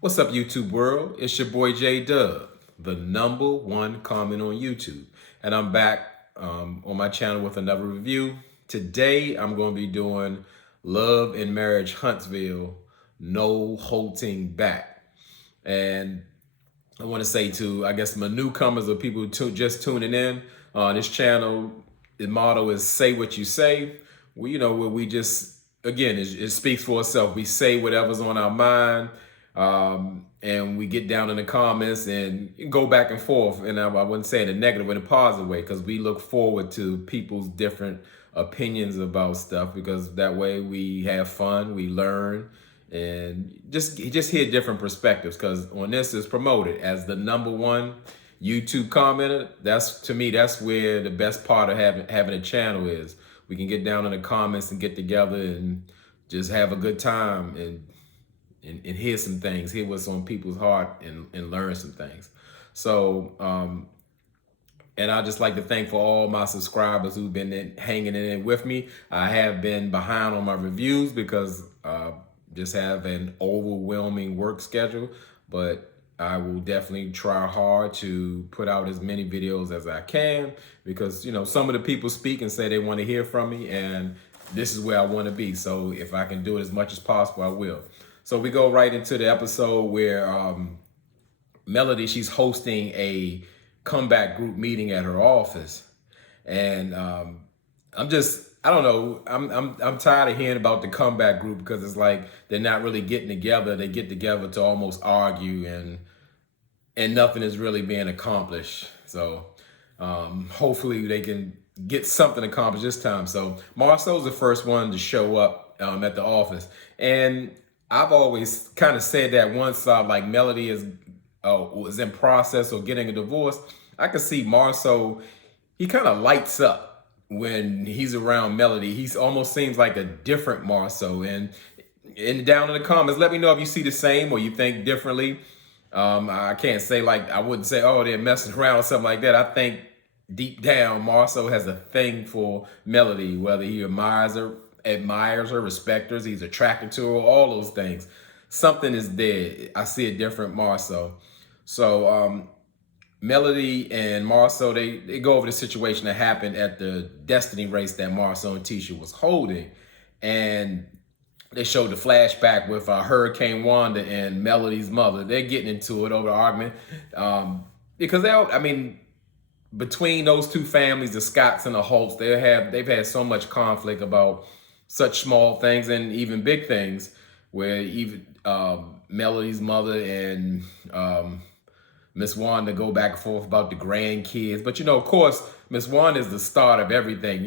What's up, YouTube world? It's your boy J Dub, the #1 comment on YouTube. And I'm back on my channel with another review. Today, I'm going to be doing Love and Marriage Huntsville, No Holting Back. And I want to say to, I guess, my newcomers or people just tuning in on this channel, the motto is say what you say. Where we just, again, it speaks for itself. We say whatever's on our mind. And we get down in the comments and go back and forth. And I wouldn't say in a negative, in a positive way, because we look forward to people's different opinions about stuff, because that way we have fun, we learn, and just hear different perspectives. Because on this is promoted as the #1 YouTube commenter. To me, that's where the best part of having a channel is. We can get down in the comments and get together and just have a good time and hear some things, hear what's on people's heart, and learn some things. So, and I just like to thank for all my subscribers who've been hanging in it with me. I have been behind on my reviews because just have an overwhelming work schedule, but I will definitely try hard to put out as many videos as I can, because some of the people speak and say they want to hear from me, and this is where I want to be. So if I can do it as much as possible, I will. So we go right into the episode where Melody, she's hosting a comeback group meeting at her office, and I don't know. I'm tired of hearing about the comeback group, because it's like they're not really getting together. They get together to almost argue, and nothing is really being accomplished. So hopefully they can get something accomplished this time. So Marcel's the first one to show up at the office, and I've always kind of said that once like Melody was in process of getting a divorce, I could see Marcel, he kind of lights up when he's around Melody. He almost seems like a different Marcel. And down in the comments, let me know if you see the same or you think differently. I can't say, like, I wouldn't say, oh, they're messing around or something like that. I think deep down, Marcel has a thing for Melody, whether he admires her, respects her, he's attracted to her, all those things. Something is there. I see a different Marcel. So Melody and Marcel, they go over the situation that happened at the Destiny race that Marcel and Tisha was holding. And they showed the flashback with Hurricane Wanda and Melody's mother. They're getting into it over the argument. Because between those two families, the Scotts and the Holts, they've had so much conflict about such small things and even big things, where even Melody's mother and Miss Wanda go back and forth about the grandkids. But of course, Miss Wanda is the start of everything.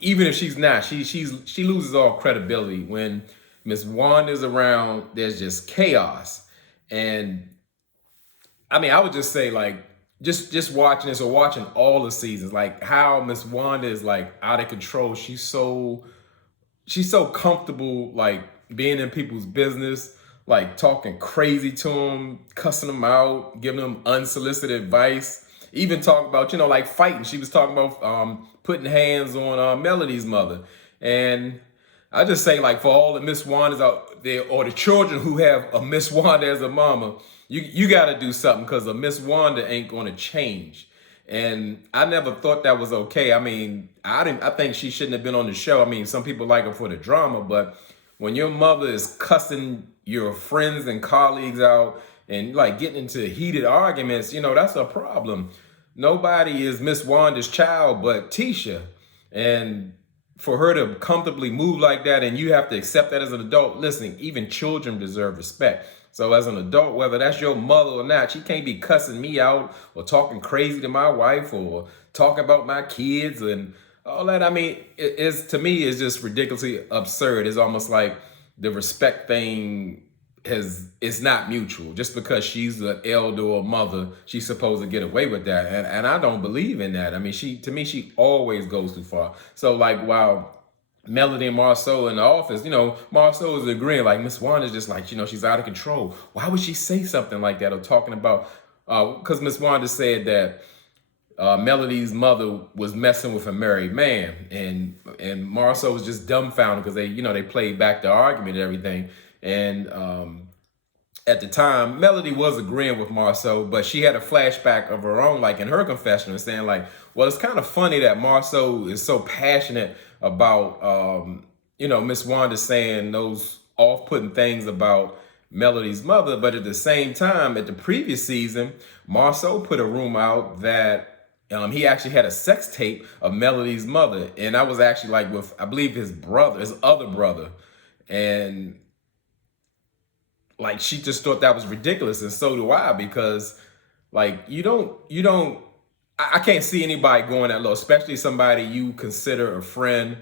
Even if she's not, she loses all credibility when Miss Wanda is around. There's just chaos. And I would just say, like, just watching this or watching all the seasons, like how Miss Wanda is like out of control. She's so comfortable, like, being in people's business, like talking crazy to them, cussing them out, giving them unsolicited advice, even talking about, like, fighting. She was talking about putting hands on Melody's mother. And I just say, like, for all the Miss Wandas out there, or the children who have a Miss Wanda as a mama, you got to do something, because a Miss Wanda ain't going to change. And I never thought that was okay. I think she shouldn't have been on the show. Some people like her for the drama, but when your mother is cussing your friends and colleagues out and, like, getting into heated arguments, that's a problem. Nobody is Miss Wanda's child but Tisha. And for her to comfortably move like that, and you have to accept that as an adult, listen, even children deserve respect. So as an adult, whether that's your mother or not, she can't be cussing me out or talking crazy to my wife or talking about my kids and all that. To me, it's just ridiculously absurd. It's almost like the respect thing it's not mutual. Just because she's the elder or mother, she's supposed to get away with that. And I don't believe in that. To me, she always goes too far. So, like, while Melody and Marcel in the office, Marcel is agreeing, like, Miss Wanda's just like, she's out of control. Why would she say something like that? Or talking about, because Miss Wanda said that Melody's mother was messing with a married man, and Marcel was just dumbfounded, because they played back the argument and everything. And at the time, Melody was agreeing with Marceau, but she had a flashback of her own, like in her confession, and saying like, well, it's kind of funny that Marceau is so passionate about, Miss Wanda saying those off-putting things about Melody's mother, but at the same time, at the previous season, Marceau put a rumor out that he actually had a sex tape of Melody's mother, and that was actually like with, I believe, his other brother, and like she just thought that was ridiculous, and so do I, because like you don't I can't see anybody going that low, especially somebody you consider a friend,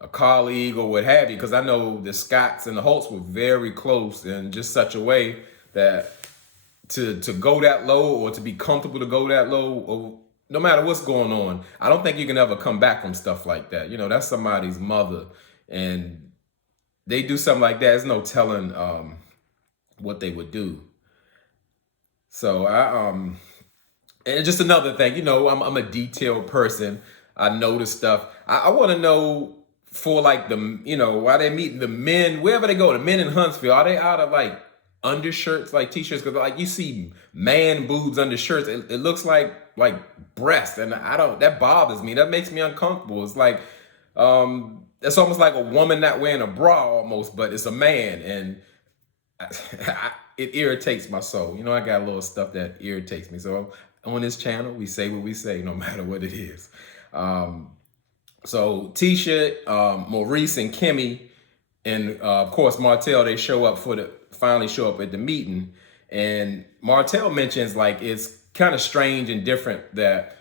a colleague, or what have you, because I know the Scotts and the Holts were very close in just such a way that to go that low, or to be comfortable to go that low, or no matter what's going on, I don't think you can ever come back from stuff like that. That's somebody's mother, and they do something like that. There's no telling what they would do. So and just another thing, I'm a detailed person. I notice stuff. I want to know, for like the, why they meeting the men, wherever they go, the men in Huntsville, are they out of like undershirts, like t-shirts? Because like you see man boobs under shirts, it looks like breast, and that bothers me. That makes me uncomfortable. It's like it's almost like a woman not wearing a bra almost, but it's a man, and it irritates my soul. I got a little stuff that irritates me. So on this channel, we say what we say, no matter what it is. So Tisha, Maurice, and Kimmy, and of course Martell, they finally show up at the meeting. And Martell mentions like it's kind of strange and different that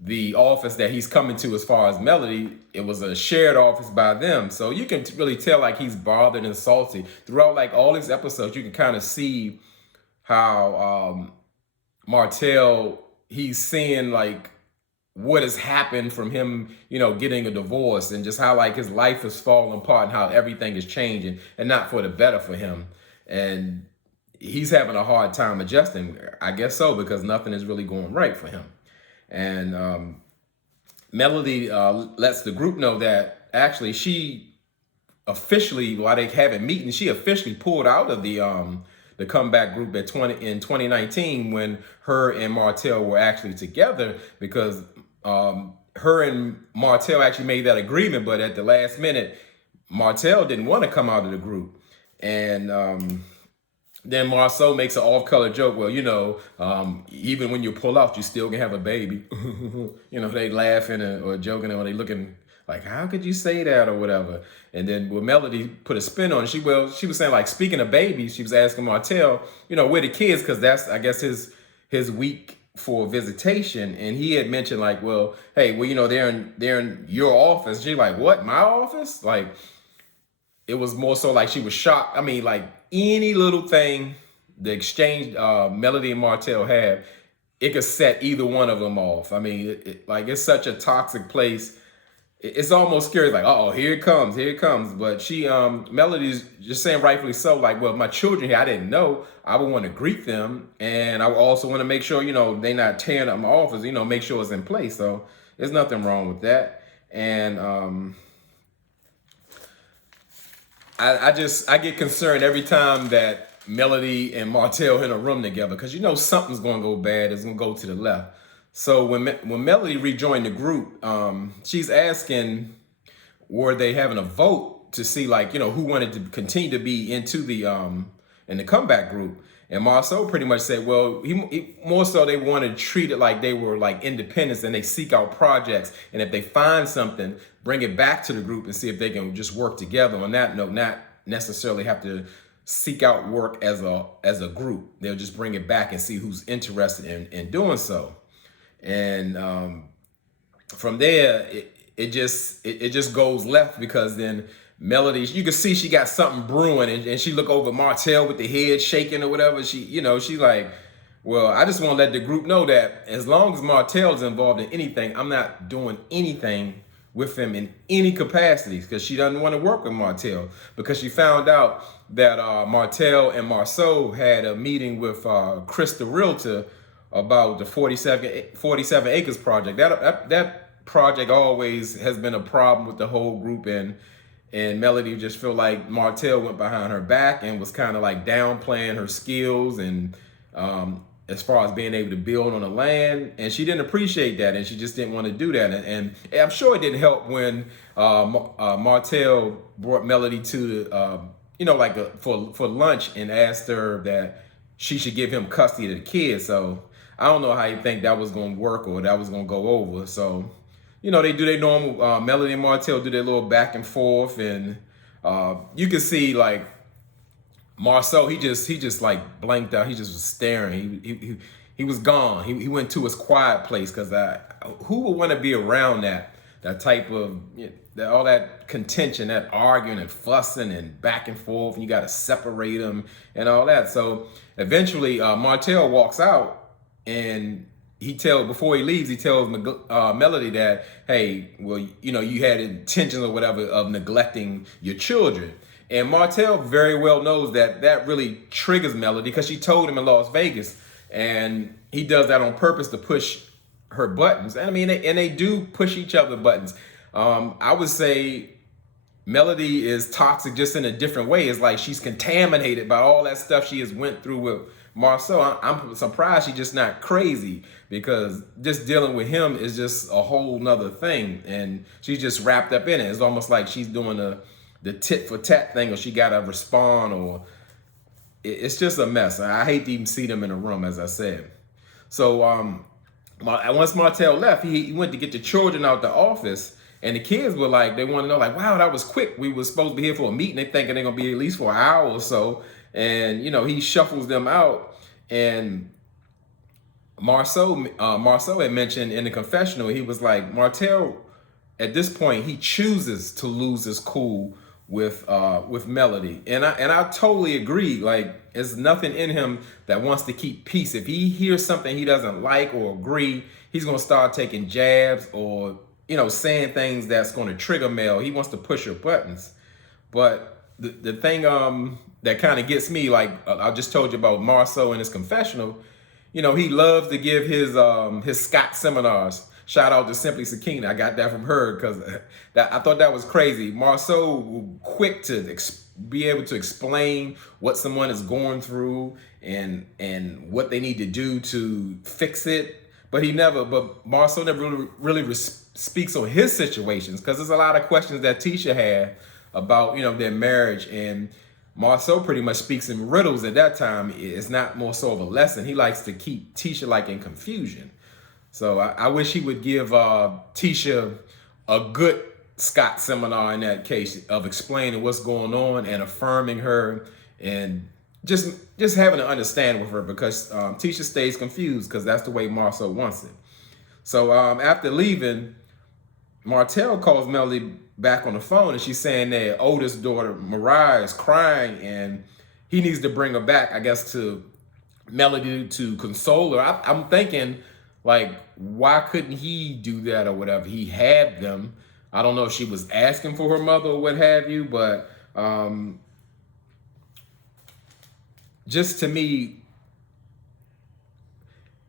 the office that he's coming to, as far as Melody, it was a shared office by them. So you can really tell like he's bothered and salty throughout like all these episodes. You can kind of see how Martell, he's seeing like what has happened from him, getting a divorce, and just how like his life is falling apart and how everything is changing and not for the better for him. And he's having a hard time adjusting, I guess so, because nothing is really going right for him. And Melody lets the group know that actually she officially, while they having meetings, she officially pulled out of the comeback group in 2019, when her and Martell were actually together, because her and Martell actually made that agreement, but at the last minute, Martell didn't want to come out of the group. And then Marceau makes an off-color joke. Well, even when you pull out, you still can have a baby. They laughing or joking, or they looking like, how could you say that, or whatever. And then Melody put a spin on it. She was saying, like, speaking of babies, she was asking Martell, where the kids, because that's, I guess, his week for visitation. And he had mentioned like, well, hey, they're in your office. She's like, what, my office? Like, it was more so like she was shocked. I mean, like any little thing, the exchange Melody and Martell have, it could set either one of them off. I mean, it's such a toxic place. It's almost scary. Like, uh-oh, here it comes. But Melody's just saying, rightfully so, like, well, my children here, I didn't know. I would want to greet them. And I would also want to make sure, they not tearing up my office, make sure it's in place. So there's nothing wrong with that. And I get concerned every time that Melody and Martell in a room together, because something's going to go bad. It's going to go to the left. So when Melody rejoined the group, she's asking, were they having a vote to see like, who wanted to continue to be into the in the comeback group? And Marceau pretty much said, well, he more so they wanted to treat it like they were like independents, and they seek out projects. And if they find something, bring it back to the group and see if they can just work together on that note, not necessarily have to seek out work as a group. They'll just bring it back and see who's interested in doing so. And from there, it just goes left, because then Melody, you can see she got something brewing, and she look over Martell with the head shaking or whatever. She's like, well, I just want to let the group know that as long as Martell's involved in anything, I'm not doing anything with him in any capacities, because she doesn't want to work with Martell, because she found out that Martell and Marceau had a meeting with Chris the Realtor about the 47 Acres project. That project always has been a problem with the whole group, and And Melody just felt like Martell went behind her back and was kind of like downplaying her skills and as far as being able to build on the land. And she didn't appreciate that, and she just didn't want to do that. And I'm sure it didn't help when Martell brought Melody to the, for lunch and asked her that she should give him custody of the kids. So I don't know how you think that was going to work or that was going to go over. So, they do their normal, Melody and Martell do their little back and forth. And you can see like Marceau, he just like blanked out. He just was staring. He was gone. He went to his quiet place because who would want to be around that type of, all that contention, that arguing and fussing and back and forth, and you got to separate them and all that. So eventually Martell walks out, and before he leaves, he tells Melody that, hey, well, you had intentions or whatever of neglecting your children. And Martell very well knows that really triggers Melody because she told him in Las Vegas, and he does that on purpose to push her buttons. And I mean, they do push each other buttons. I would say Melody is toxic just in a different way. It's like she's contaminated by all that stuff she has went through with Marceau. I'm surprised she's just not crazy, because just dealing with him is just a whole nother thing. And she's just wrapped up in it. It's almost like she's doing the tit for tat thing, or she got to respond, or it's just a mess. I hate to even see them in a room, as I said. So once Martell left, he went to get the children out the office, and the kids were like, they want to know, like, wow, that was quick. We were supposed to be here for a meeting. They thinking they're going to be at least for an hour or so. And, he shuffles them out. And Marceau had mentioned in the confessional, he was like, Martell, at this point, he chooses to lose his cool with Melody. And I totally agree. Like, there's nothing in him that wants to keep peace. If he hears something he doesn't like or agree, he's going to start taking jabs or, saying things that's going to trigger Mel. He wants to push her buttons. But the thing that kind of gets me, like I just told you about Marceau in his confessional, he loves to give his Scott seminars. Shout out to Simply Sakina. I got that from her because I thought that was crazy. Marceau, quick to be able to explain what someone is going through and what they need to do to fix it. But Marceau never really speaks on his situations, because there's a lot of questions that Tisha had about, their marriage. And Marceau pretty much speaks in riddles at that time. It's not more so of a lesson. He likes to keep Tisha like in confusion. So I wish he would give Tisha a good Scott seminar in that case, of explaining what's going on and affirming her, and just having an understanding with her, because Tisha stays confused because that's the way Marceau wants it. So after leaving, Martell calls Melody back on the phone, and she's saying their oldest daughter, Mariah, is crying, and he needs to bring her back, I guess, to Melody to console her. I'm thinking, like, why couldn't he do that or whatever? He had them. I don't know if she was asking for her mother or what have you, but just to me,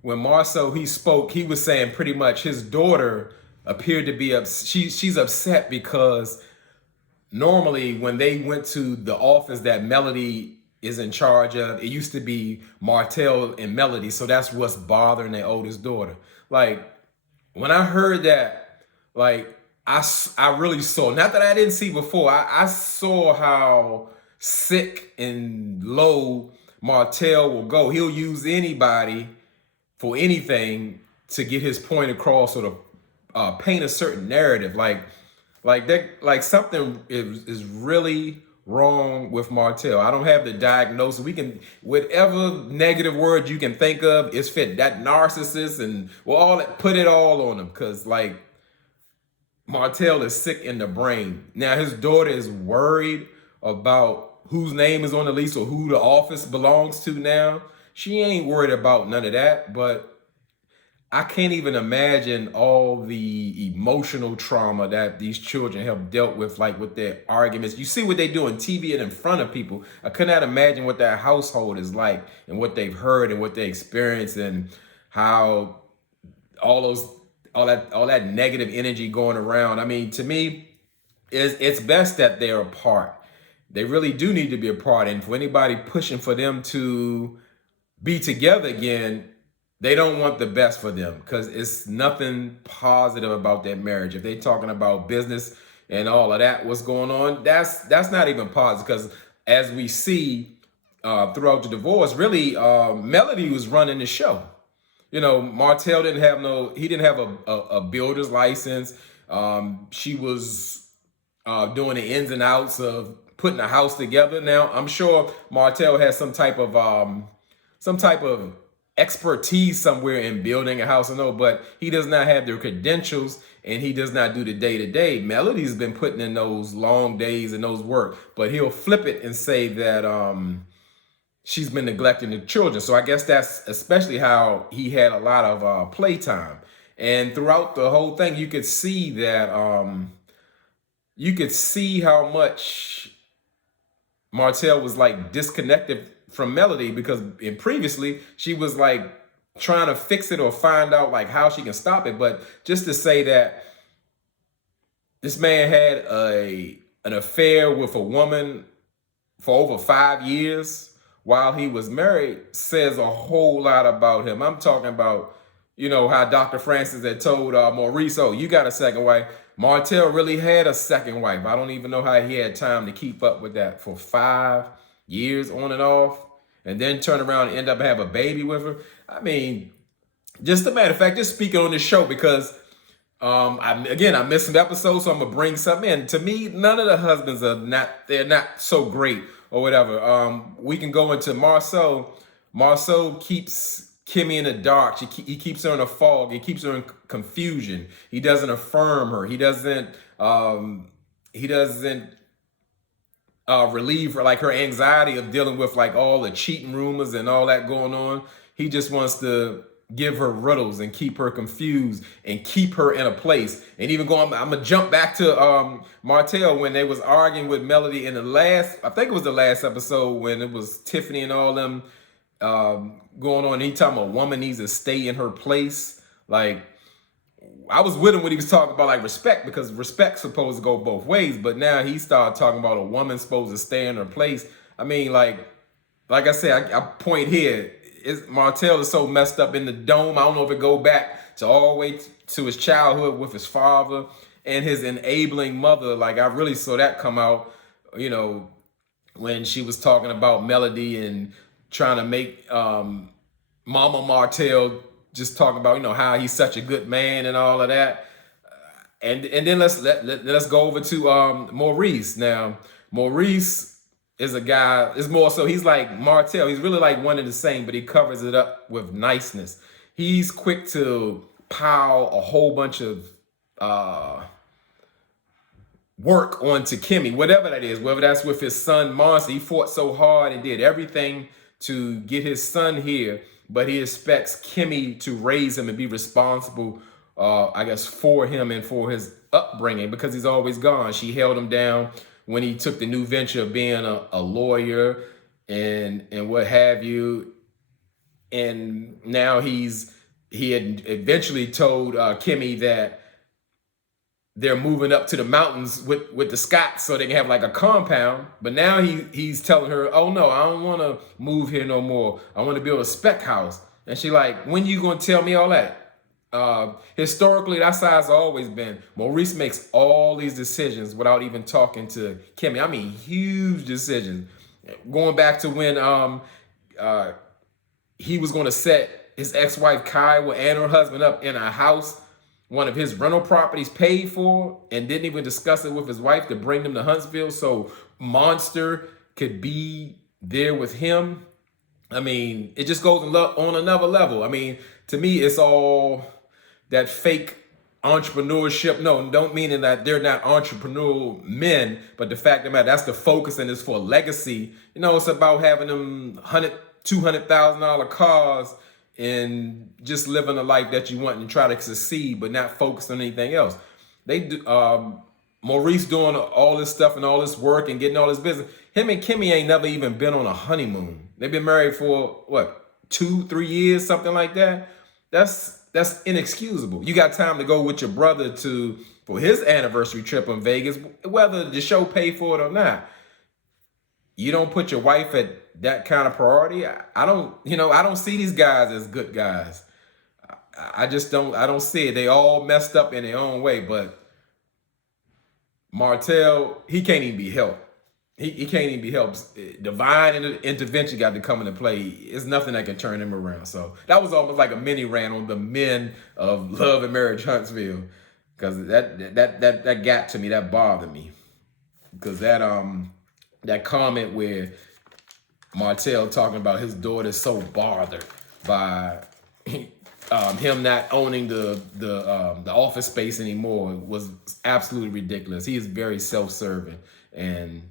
when Marceau, he spoke, he was saying pretty much his daughter appeared to be she's upset because normally when they went to the office that Melody is in charge of, it used to be Martell and Melody. So that's what's bothering their oldest daughter. Like, when I heard that, like, I really saw, not that I didn't see before, I saw how sick and low Martell will go. He'll use anybody for anything to get his point across, or to paint a certain narrative. Like something is really wrong with Martell. I don't have the diagnosis. We can, whatever negative word you can think of, is fit. That narcissist and put it all on him, because like Martell is sick in the brain. Now his daughter is worried about whose name is on the lease or who the office belongs to now. She ain't worried about none of that, but I can't even imagine all the emotional trauma that these children have dealt with, like with their arguments. You see what they do on TV and in front of people. I could not imagine what that household is like, and what they've heard and what they experience, and how all that negative energy going around. I mean, to me, it's best that they're apart. They really do need to be apart. And for anybody pushing for them to be together again, they don't want the best for them, because it's nothing positive about that marriage. If they talking about business and all of that, what's going on, that's not even positive. Because as we see throughout the divorce, really, Melody was running the show. You know, Martell he didn't have a builder's license. She was doing the ins and outs of putting a house together. Now, I'm sure Martell has some type of expertise somewhere in building a house, but he does not have the credentials, and he does not do the day-to-day. Melody's been putting in those long days and those work, but he'll flip it and say that she's been neglecting the children. So I guess that's especially how he had a lot of playtime. And throughout the whole thing, you could see that you could see how much Martell was like disconnected from Melody, because previously she was like trying to fix it or find out like how she can stop it. But just to say that this man had an affair with a woman for over 5 years while he was married says a whole lot about him. I'm talking about, you know, how Dr. Francis had told Maurice, oh, you got a second wife. Martell really had a second wife. I don't even know how he had time to keep up with that for 5 years on and off, and then turn around and end up having a baby with her. I mean, just a matter of fact, just speaking on this show, because I missed some episodes, so I'm gonna bring something in. To me, none of the husbands they're not so great or whatever. We can go into Marceau. Marceau keeps Kimmy in the dark. He keeps her in a fog. He keeps her in confusion. He doesn't affirm her. He doesn't relieve her, like her anxiety of dealing with like all the cheating rumors and all that going on. He just wants to give her riddles and keep her confused and keep her in a place. And even I'm gonna jump back to Martell when they was arguing with Melody in I think it was the last episode, when it was Tiffany and all them going on. Anytime a woman needs to stay in her place, like, I was with him when he was talking about like respect, because respect's supposed to go both ways. But now he started talking about a woman supposed to stay in her place. I mean, like I said, I point here, Martell is so messed up in the dome. I don't know if it go back to all the way to his childhood with his father and his enabling mother. Like, I really saw that come out, you know, when she was talking about Melody and trying to make Mama Martell just talking about, you know, how he's such a good man and all of that. And then let's go over to Maurice. Now, Maurice is a guy, is more so, he's like Martell. He's really like one and the same, but he covers it up with niceness. He's quick to pile a whole bunch of work onto Kimmy, whatever that is, whether that's with his son Monster. He fought so hard and did everything to get his son here, but he expects Kimmy to raise him and be responsible, I guess, for him and for his upbringing, because he's always gone. She held him down when he took the new venture of being a lawyer and what have you. And now he had eventually told Kimmy that they're moving up to the mountains with the Scotts so they can have like a compound. But now he's telling her, oh no, I don't want to move here no more. I want to build a spec house. And she like, when you gonna tell me all that? Historically, that's how it's always been. Maurice makes all these decisions without even talking to Kimmy. I mean, huge decisions. Going back to when he was going to set his ex-wife Kyle and her husband up in a house one of his rental properties paid for, and didn't even discuss it with his wife to bring them to Huntsville so Monster could be there with him. I mean, it just goes on another level. I mean, to me, it's all that fake entrepreneurship. No, don't mean that they're not entrepreneurial men, but the fact of the matter, that's the focus, and it's for legacy. You know, it's about having them $200,000 cars and just living a life that you want and try to succeed, but not focus on anything else. They do, Maurice doing all this stuff and all this work and getting all this business. Him and Kimmy ain't never even been on a honeymoon. They've been married for what, 2-3 years, something like that. That's that's inexcusable. You got time to go with your brother for his anniversary trip in Vegas, whether the show paid for it or not. You don't put your wife at that kind of priority. I don't, I don't see these guys as good guys. I just don't, I don't see it. They all messed up in their own way, but Martell, he can't even be helped. He can't even be helped. Divine intervention got to come into play. It's nothing that can turn him around. So that was almost like a mini rant on the men of Love and Marriage Huntsville, because that got to me. That bothered me, because that comment where Martell talking about his daughter so bothered by him not owning the office space anymore was absolutely ridiculous. He is very self-serving. And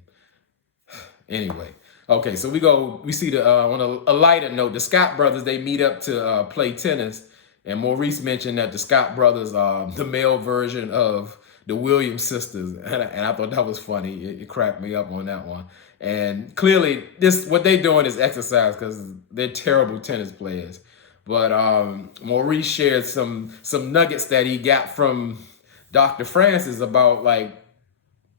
anyway, okay, so we see on a lighter note, the Scott brothers, they meet up to play tennis, and Maurice mentioned that the Scott brothers are the male version of the Williams sisters, and I thought that was funny. It cracked me up on that one. And clearly, what they're doing is exercise, because they're terrible tennis players. But Maurice shared some nuggets that he got from Dr. Francis about, like,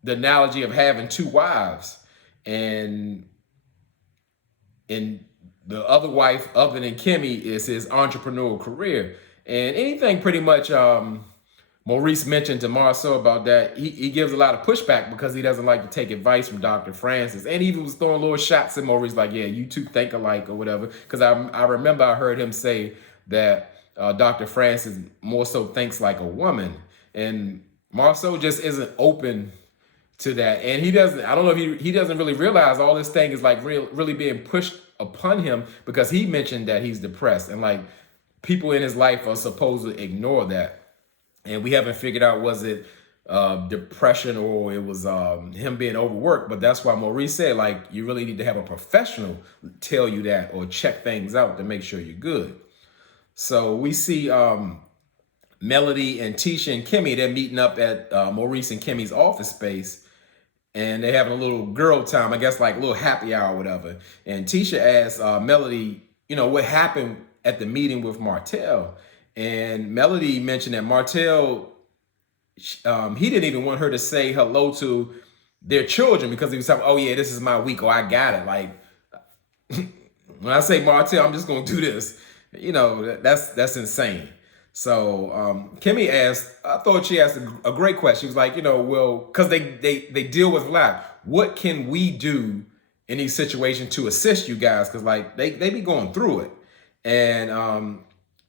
the analogy of having two wives, and the other wife other than Kimmy is his entrepreneurial career. And anything pretty much Maurice mentioned to Marceau about that, he gives a lot of pushback, because he doesn't like to take advice from Dr. Francis. And he even was throwing little shots at Maurice, like, yeah, you two think alike or whatever. Because I remember I heard him say that Dr. Francis more so thinks like a woman. And Marceau just isn't open to that. And he doesn't, I don't know if he doesn't really realize all this thing is like really being pushed upon him, because he mentioned that he's depressed. And like, people in his life are supposed to ignore that. And we haven't figured out, was it depression or it was him being overworked. But that's why Maurice said, like, you really need to have a professional tell you that, or check things out to make sure you're good. So we see Melody and Tisha and Kimmy, they're meeting up at Maurice and Kimmy's office space, and they're having a little girl time, I guess, like a little happy hour or whatever. And Tisha asks Melody, what happened at the meeting with Martell. And Melody mentioned that Martell, he didn't even want her to say hello to their children, because he was talking, oh yeah, this is my week, or I got it. Like, when I say Martell, I'm just going to do this. That's insane. So Kimmy asked, I thought she asked a great question. She was like, well, because they deal with life. What can we do in these situations to assist you guys? Because like they be going through it. And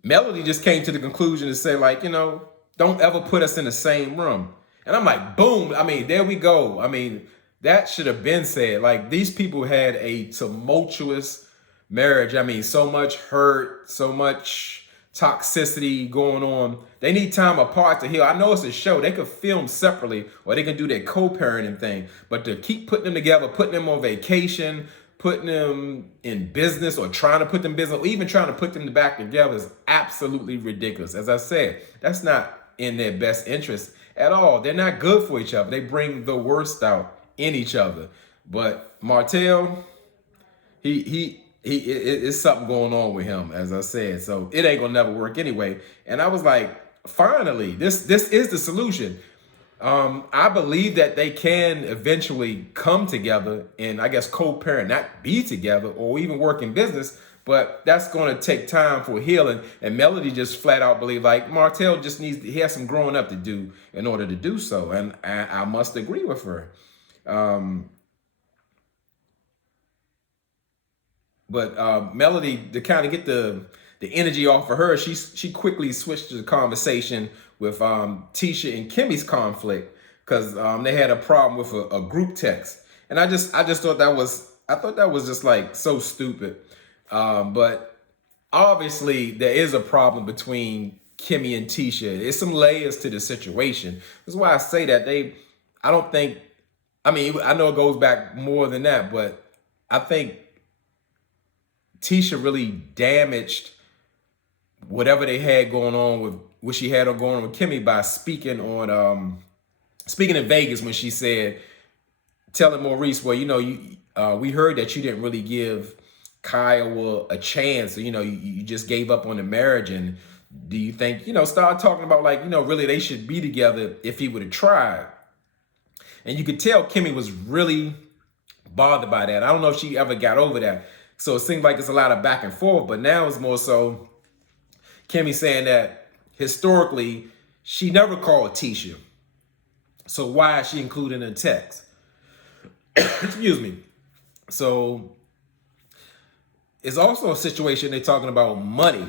Melody just came to the conclusion to say, like, don't ever put us in the same room. And I'm like, boom. I mean, there we go. I mean, that should have been said. Like, these people had a tumultuous marriage. I mean, so much hurt, so much toxicity going on. They need time apart to heal. I know it's a show. They could film separately, or they can do their co-parenting thing. But to keep putting them together, putting them on vacation, putting them in business, or trying to put them in business, or even trying to put them back together is absolutely ridiculous. As I said, that's not in their best interest at all. They're not good for each other. They bring the worst out in each other. But Martell, it's something going on with him, as I said. So it ain't gonna never work anyway. And I was like, finally, this is the solution. I believe that they can eventually come together and, I guess, co-parent, not be together or even work in business, but that's going to take time for healing. And Melody just flat out believe, like, Martell just he has some growing up to do in order to do so. And I must agree with her. But Melody, to kind of get the energy off of her, she quickly switched the conversation with Tisha and Kimmy's conflict, because they had a problem with a group text. And I just thought that was just like so stupid. But obviously there is a problem between Kimmy and Tisha. There's some layers to the situation. That's why I say that I know it goes back more than that, but I think Tisha really damaged whatever they had going on with what she had going on with Kimmy by speaking in Vegas, when she said, telling Maurice, well, we heard that you didn't really give Kyle a chance. You just gave up on the marriage, and Do you think, start talking about like, really they should be together if he would have tried. And you could tell Kimmy was really bothered by that. I don't know if she ever got over that. So it seems like it's a lot of back and forth, but now it's more so Kimmy saying that historically she never called Tisha. So why is she including in the text? Excuse me. So it's also a situation they're talking about money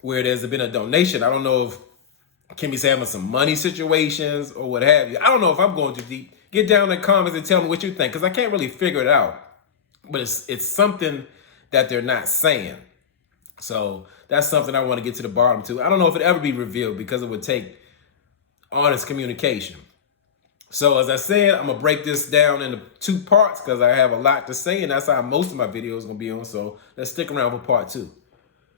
where there's been a donation. I don't know if Kimmy's having some money situations or what have you. I don't know if I'm going too deep. Get down in the comments and tell me what you think, because I can't really figure it out. But it's something that they're not saying. So that's something I want to get to the bottom to. I don't know if it ever be revealed because it would take honest communication. So as I said, I'm going to break this down into 2 parts because I have a lot to say, and that's how most of my videos are going to be on. So let's stick around for part 2.